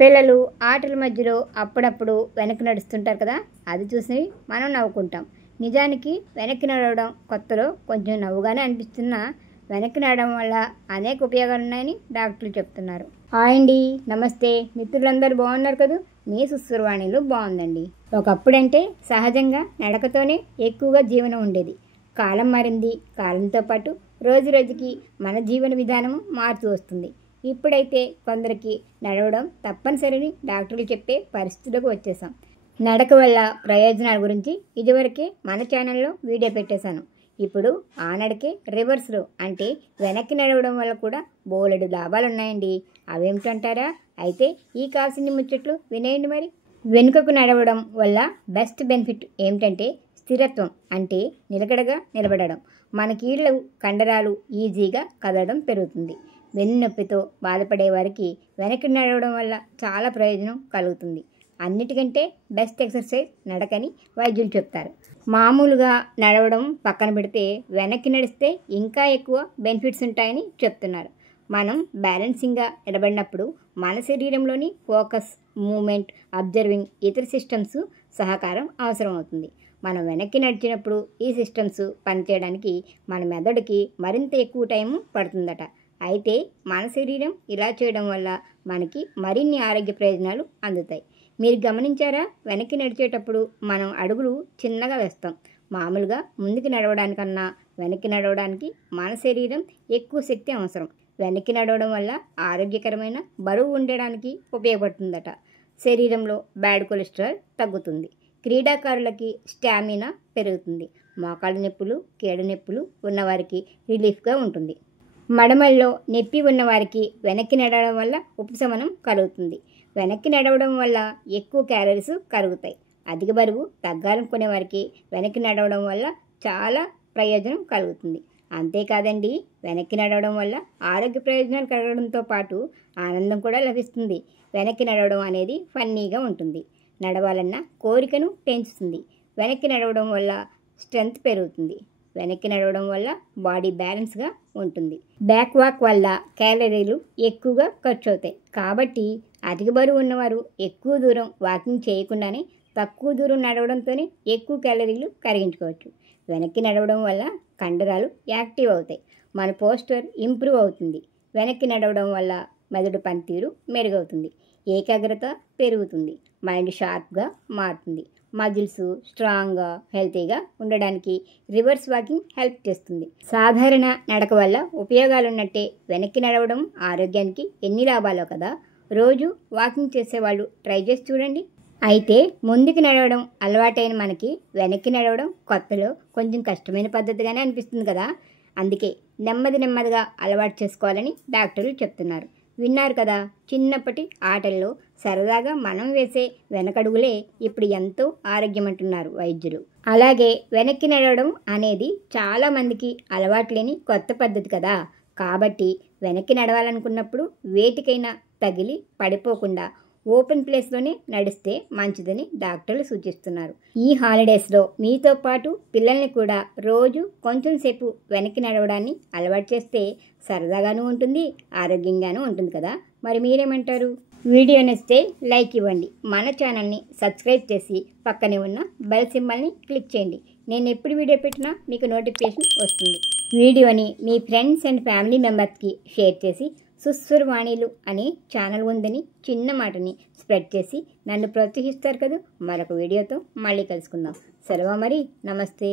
పిల్లలు ఆటల మధ్యలో అప్పుడప్పుడు వెనక్కి నడుస్తుంటారు కదా, అది చూసి మనం నవ్వుకుంటాం. నిజానికి వెనక్కి నడవడం కొత్తలో కొంచెం నవ్వుగానే అనిపిస్తున్నా, వెనక్కి నడవడం వల్ల అనేక ఉపయోగాలు ఉన్నాయని డాక్టర్లు చెప్తున్నారు. హాయ్ అండి, నమస్తే మిత్రులందరూ బాగున్నారు కదా. మీ సుస్వరవాణిలో బాగుందండి. ఒకప్పుడంటే సహజంగా నడకతోనే ఎక్కువగా జీవనం ఉండేది. కాలం మారింది. కాలంతో పాటు రోజు రోజుకి మన జీవన విధానము మారుతూ వస్తుంది. ఇప్పుడైతే కొందరికి నడవడం తప్పనిసరిని డాక్టర్లు చెప్పే పరిస్థితులకు వచ్చేసాం. నడక వల్ల ప్రయోజనాల గురించి ఇదివరకే మన ఛానల్లో వీడియో పెట్టేశాను. ఇప్పుడు ఆ నడకే రివర్స్లో, అంటే వెనక్కి నడవడం వల్ల కూడా బోలెడు లాభాలు ఉన్నాయండి. అవేమిటంటారా? అయితే ఈ కాల్సిన ముచ్చట్లు వినేయండి మరి. వెనుకకు నడవడం వల్ల బెస్ట్ బెనిఫిట్ ఏమిటంటే స్థిరత్వం, అంటే నిలకడగా నిలబడడం. మన కీళ్ళు కండరాలు ఈజీగా కదలడం పెరుగుతుంది. వెన్నునొప్పితో బాధపడే వారికి వెనక్కి నడవడం వల్ల చాలా ప్రయోజనం కలుగుతుంది. అన్నిటికంటే బెస్ట్ ఎక్సర్సైజ్ నడకని వైద్యులు చెప్తారు. మామూలుగా నడవడం పక్కన పెడితే వెనక్కి నడిస్తే ఇంకా ఎక్కువ బెనిఫిట్స్ ఉంటాయని చెప్తున్నారు. మనం బ్యాలెన్సింగ్గా నిలబడినప్పుడు మన శరీరంలోని ఫోకస్, మూమెంట్, అబ్జర్వింగ్ ఇతర సిస్టమ్స్ సహకారం అవసరం అవుతుంది. మనం వెనక్కి నడిచినప్పుడు ఈ సిస్టమ్స్ పనిచేయడానికి మన మెదడుకి మరింత ఎక్కువ టైం పడుతుందట. అయితే మన శరీరం ఇలా చేయడం వల్ల మనకి మరిన్ని ఆరోగ్య ప్రయోజనాలు అందుతాయి. మీరు గమనించారా? వెనక్కి నడిచేటప్పుడు మనం అడుగులు చిన్నగా వేస్తాం. మామూలుగా ముందుకు నడవడానికన్నా వెనక్కి నడవడానికి మన శరీరం ఎక్కువ శక్తి అవసరం. వెనక్కి నడవడం వల్ల ఆరోగ్యకరమైన బరువు ఉండడానికి ఉపయోగపడుతుందట. శరీరంలో బ్యాడ్ కొలెస్ట్రాల్ తగ్గుతుంది. క్రీడాకారులకి స్టామినా పెరుగుతుంది. మోకాళ్ళ నొప్పులు, కీళ్ళ నొప్పులు ఉన్నవారికి రిలీఫ్గా ఉంటుంది. మడమల్లో నొప్పి ఉన్నవారికి వెనక్కి నడవడం వల్ల ఉపశమనం కలుగుతుంది. వెనక్కి నడవడం వల్ల ఎక్కువ క్యాలరీస్ కరుగుతాయి. అధిక బరువు తగ్గాలనుకునే వారికి వెనక్కి నడవడం వల్ల చాలా ప్రయోజనం కలుగుతుంది. అంతేకాదండి, వెనక్కి నడవడం వల్ల ఆరోగ్య ప్రయోజనాలు కలగడంతో పాటు ఆనందం కూడా లభిస్తుంది. వెనక్కి నడవడం అనేది ఫన్నీగా ఉంటుంది. నడవాలన్న కోరికను పెంచుతుంది. వెనక్కి నడవడం వల్ల స్ట్రెంగ్త్ పెరుగుతుంది. వెనక్కి నడవడం వల్ల బాడీ బ్యాలెన్స్గా ఉంటుంది. బ్యాక్ వాక్ వల్ల క్యాలరీలు ఎక్కువగా ఖర్చు అవుతాయి. కాబట్టి అధిక బరువు ఉన్నవారు ఎక్కువ దూరం వాకింగ్ చేయకుండానే తక్కువ దూరం నడవడంతోనే ఎక్కువ క్యాలరీలు కరిగించుకోవచ్చు. వెనక్కి నడవడం వల్ల కండరాలు యాక్టివ్ అవుతాయి. మన పోస్చర్ ఇంప్రూవ్ అవుతుంది. వెనక్కి నడవడం వల్ల మెదడు పనితీరు మెరుగవుతుంది. ఏకాగ్రత పెరుగుతుంది. మైండ్ షార్ప్గా మారుతుంది. మజిల్స్ స్ట్రాంగ్గా, హెల్తీగా ఉండడానికి రివర్స్ వాకింగ్ హెల్ప్ చేస్తుంది. సాధారణ నడక వల్ల ఉపయోగాలున్నట్టే వెనక్కి నడవడం ఆరోగ్యానికి ఎన్ని లాభాలో కదా. రోజు వాకింగ్ చేసేవాళ్ళు ట్రై చేసి చూడండి. అయితే ముందుకు నడవడం అలవాటైన మనకి వెనక్కి నడవడం కొత్తలో కొంచెం కష్టమైన పద్ధతిగానే అనిపిస్తుంది కదా. అందుకే నెమ్మదిగా అలవాటు చేసుకోవాలని డాక్టర్లు చెప్తున్నారు. విన్నారు కదా, చిన్నప్పటి ఆటల్లో సరదాగా మనం వేసే వెనకడుగులే ఇప్పుడు ఎంతో ఆరోగ్యం అంటున్నారు వైద్యులు. అలాగే వెనక్కి నడవడం అనేది చాలా మందికి అలవాటు లేని కొత్త పద్ధతి కదా. కాబట్టి వెనక్కి నడవాలనుకున్నప్పుడు వేటికైనా తగిలి పడిపోకుండా ఓపెన్ ప్లేస్లోనే నడిస్తే మంచిదని డాక్టర్లు సూచిస్తున్నారు. ఈ హాలిడేస్లో మీతో పాటు పిల్లల్ని కూడా రోజు కొంచెం సేపు వెనక్కి నడవడాన్ని అలవాటు చేస్తే సరదాగాను ఉంటుంది, ఆరోగ్యంగానూ ఉంటుంది కదా. మరి మీరేమంటారు? వీడియో నచ్చితే లైక్ ఇవ్వండి. మన ఛానల్ని సబ్స్క్రైబ్ చేసి పక్కనే ఉన్న బెల్ సింబల్ని క్లిక్ చేయండి. నేను ఎప్పుడు వీడియో పెట్టినా మీకు నోటిఫికేషన్ వస్తుంది. వీడియోని మీ ఫ్రెండ్స్ అండ్ ఫ్యామిలీ మెంబర్స్కి షేర్ చేసి సుస్వరవాణిలు అనే ఛానల్ ఉందని చిన్న మాటని స్ప్రెడ్ చేసి నన్ను ప్రోత్సహిస్తారు కదా. మరొక వీడియోతో మళ్ళీ కలుసుకుందాం. సెలవు మరి. నమస్తే.